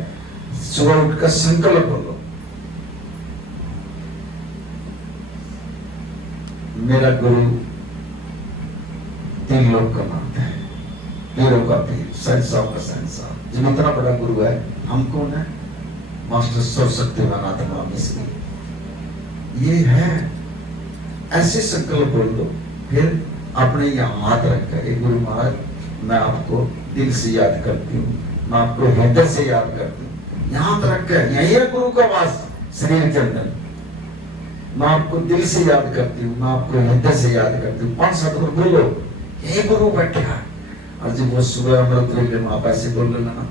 सुबह उठकर संकल्प लो, मेरा गुरु तीन लोग का नाम है, पीरों का पीर, शहंशाह का शहंशाह। जो इतना बड़ा गुरु है, हम कौन है? मास्टर सर्वशक्तिमान आत्मा मिश्री। ये है, ऐसे संकल्प बोल दो। फिर अपने यहाँ हाथ रखकर, एक गुरु महाराज मैं आपको दिल से याद करती हूँ, मैं आपको हृदय से याद करती हूँ, यहाँ रख कर, यही है गुरु का वास शरीर के अंदर। मैं आपको दिल से याद करती हूँ, मैं आपको हृदय से याद करती हूँ। 5-7 बार बोलो, यही गुरु बैठा है। और जब वो सुबह अमृत वेले आप ऐसे बोल लेना ना,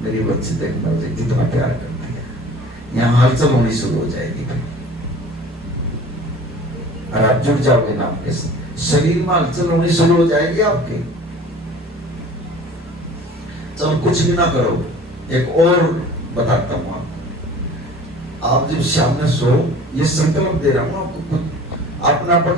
मेरी बच्ची देखना मुझे कितना प्यार करती है, यहाँ हलचल होनी शुरू हो जाएगी। और आप जुड़ जाओगे ना, आपके शरीर में हलचल होनी शुरू हो जाएगी आपके। चलो कुछ भी ना करो, एक और बताता हूँ आपको। आप जब शाम में सो, ये संकल्प दे रहा हूँ आपको, अपना